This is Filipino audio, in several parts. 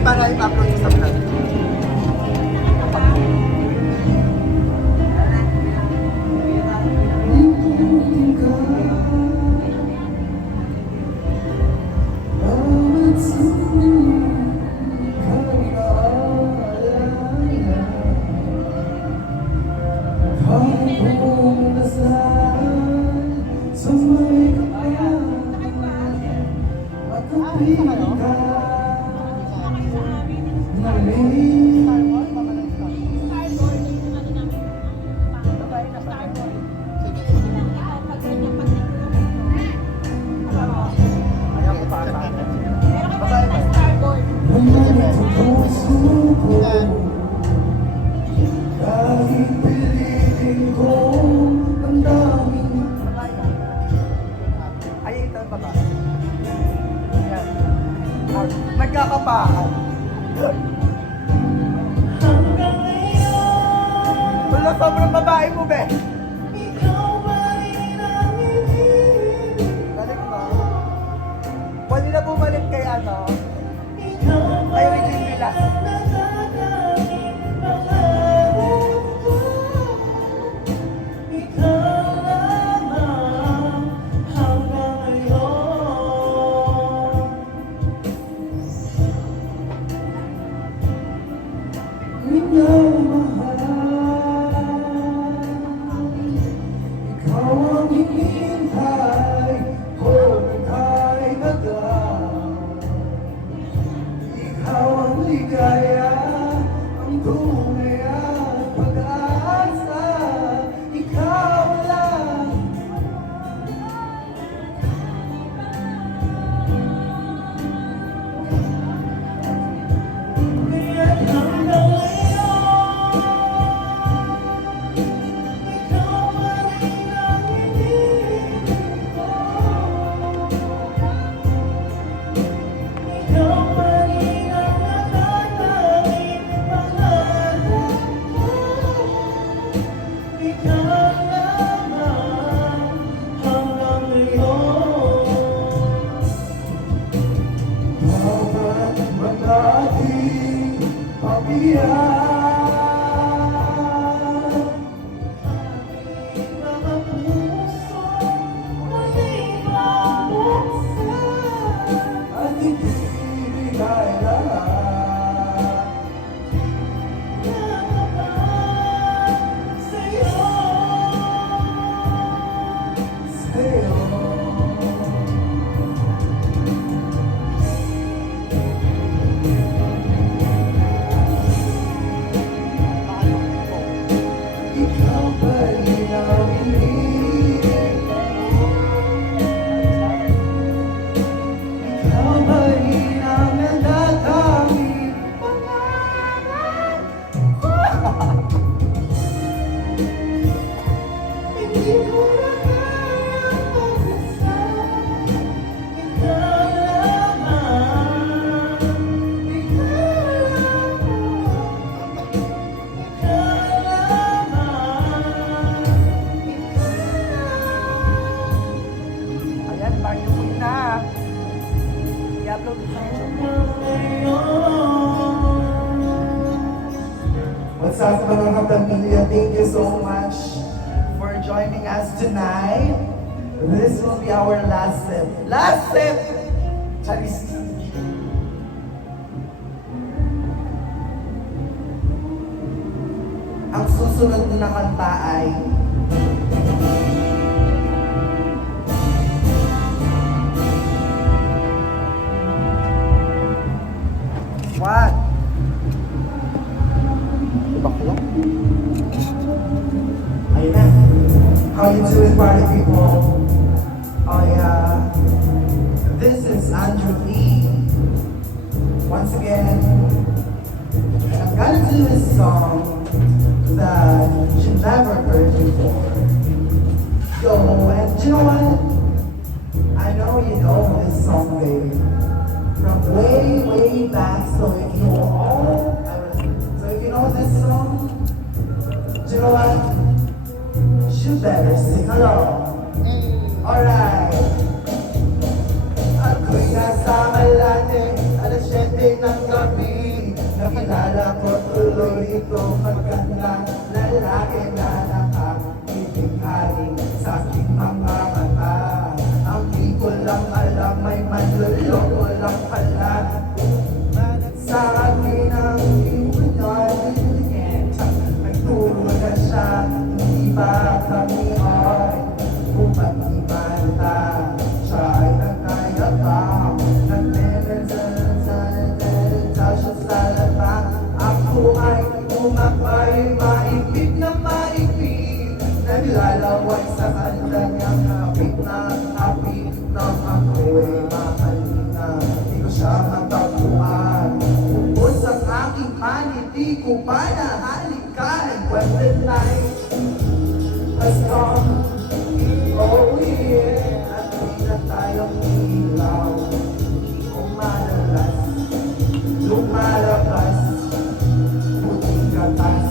para i-upload ko sa vlog. Nagkakapahan. Wala, sobrang babae mo, be. Galing mo. Pwede na bumalik kay ano? Kay Regine Villas. What's up mga kapamilya? Thank you so much for joining us tonight. This will be our last sip. Last sip! Charis. Ang susunod na kanta ay what? Bakla? Ayun na. How you doing, party people? Oh yeah. This is Andrew Lee. Once again, I'm gonna do this song that you never heard before. Yo, and you know what? I know you know this song, baby. From way, way back, so if you know this song, you know what? You better sing along. Alright. Ako'y nasa malate, alas 7 ng gabi. ko pa nahalikan. When the night has come, oh yeah, at di na tayong ilaw. Umalalas, lumalabas, puting katas.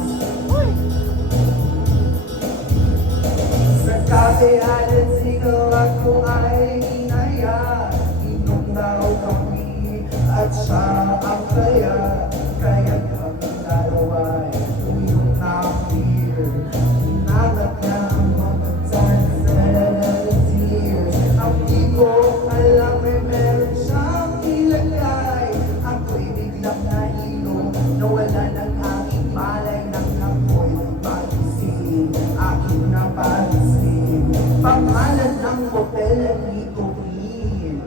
Sa kabihan at sigaw ako ay inaya. Inom daw kami at siya ang kaya. Kaya kami dalawa ay uyong na beer. Inalat niya ang mga sunset tears. Ang di ko alam ay meron siyang ilagay. Ako'y biglang nahilo, nawala ng aking malay ng ako'y pagising. Aking napagising, pangalan ng hotel ang Nicopin.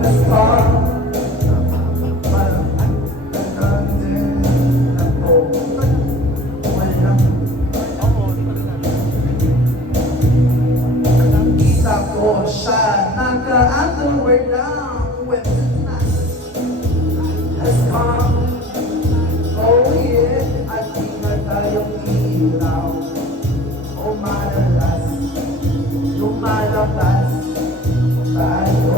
Has come. Siya naka-underwear lang when the night has come. Oh yeah, at di na tayong ilaw. O malalas, lumalabas tayo.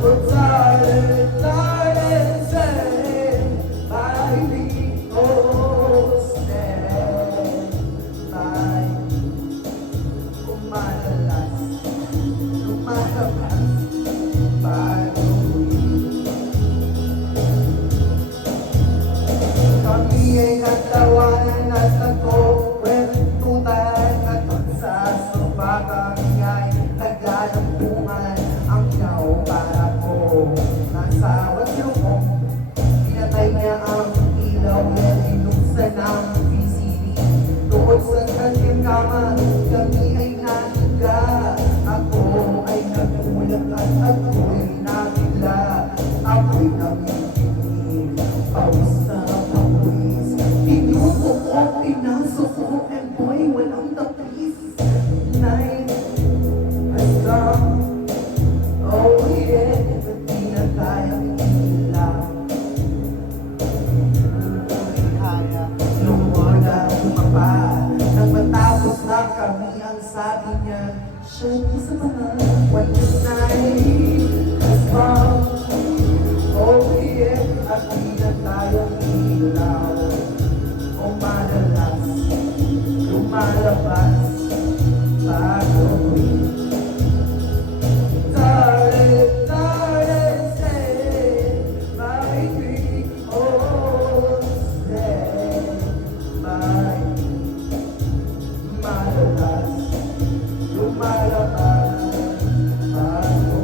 O darling, darling, say, baby, oh, stand by. Lumalalas, lumalabas, bago. Kami ay nagtawanan at nagkukwentutan at magsasopa kami ay naglalampungan ang yaw para ko. Nasa wagyo ko, pinatay niya ang ilaw at inuksan ang VCD. Doon sa kanyang kama, kami ay nahiga. Ako ay nagmulat at ako'y nabigla. Ako'y nangiginig, pawis na pawis. Pinuto ko, pinasok ko, and boy, walang tapis. Night has come, oh yeah, di na tayong ilaw. Lumula, lumapa, nang matapos na kami ang sabi niya, siya sa mga when the night has come. Oh yeah, at di na tayong ilaw. O madalas, lumalabas, bago. Darling, darling, say, baby, oh, stay by. Madalas, lumalabas, bago.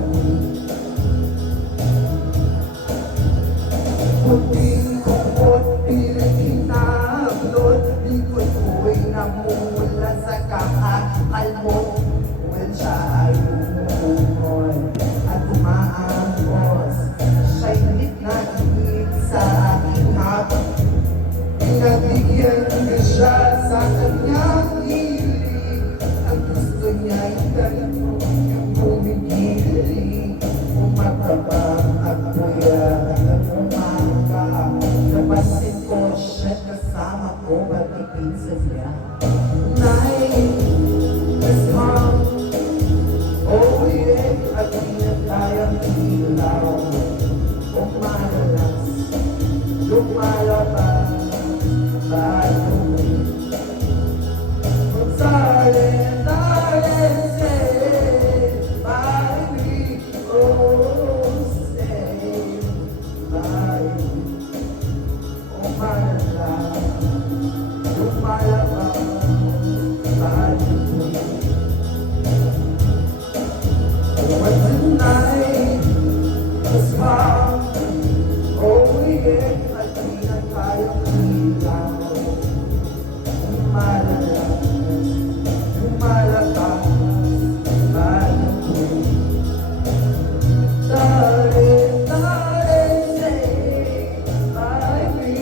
Puting kupot, piling hinablot. Likod ko'y namumula sa kakakalmot. When siya ay umuukol at umaangkos, siya'y init na init sa aking hapon. Pinagbigyan ko siya sa kanyang hilig. Ang gusto niya'y ganito, yung bumigili. Umatabang at buya at umaka. Napansin ko siya kasama ko, batipin sa niya. Night has come, oh yeah, at di na tayong ilaw. Umalalas, lumalabas, bago. Oh darling, darling, say, baby, oh, stay by. Umalalas, lumalabas, bago. When the night has come, oh yeah, at di na tayong ilaw. Lumalalas, lumalabas, bago. Darling, darling, say, baby,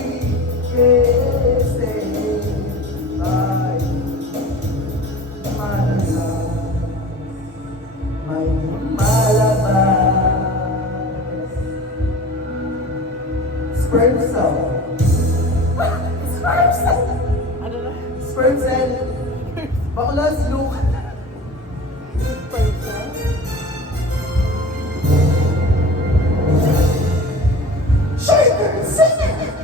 yes, say, bye. Lumalalas, may lumalabas, sperm cell. Sperm cell. Ano na? Sperm cell. Baklas, look. Sperm cell? Shaker, singer.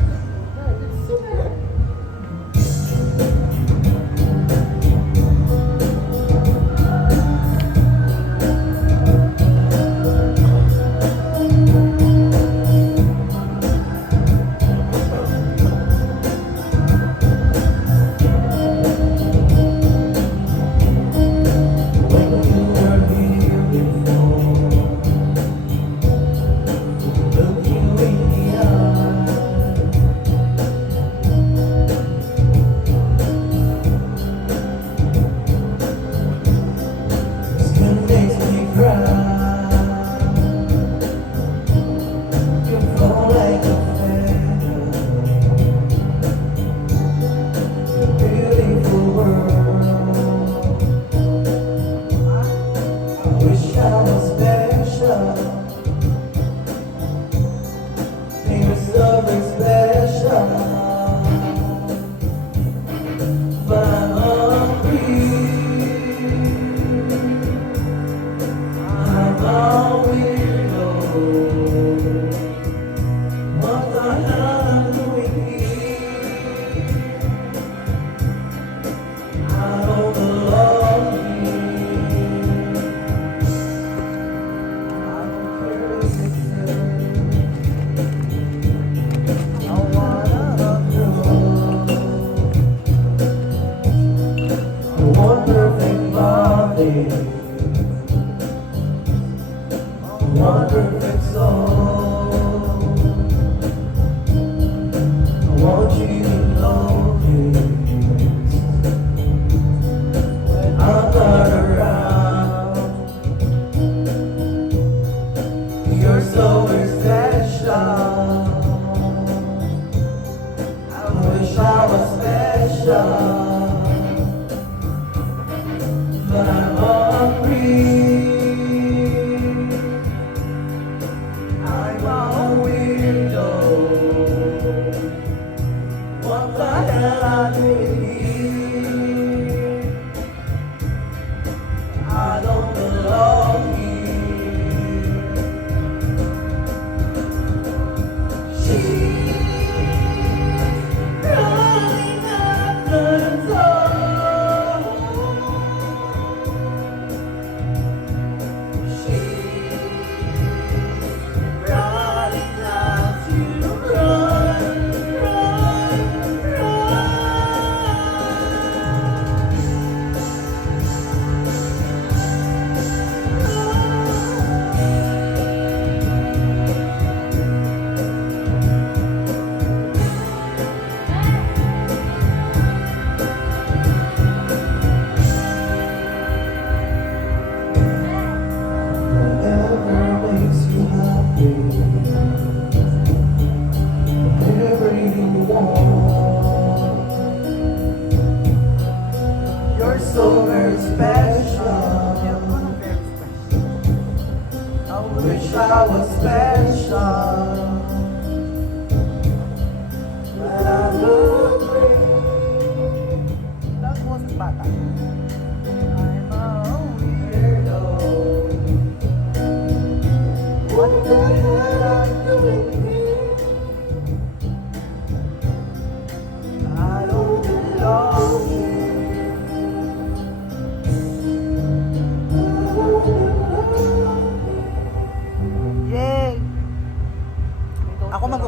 One perfect body, one perfect soul. I want you to know this when I'm not around. You're so very special. I wish I was special. But I'm hungry. I'm a weirdo. What the hell I do here? I don't belong here. She's running after the door. Whatever makes you happy, whatever you want. You're so very special. I wish I was special, but I'm hungry. That was bata. I'm a Weirdo. What the hell I'm doing here? I don't belong here. Yay! Ako mag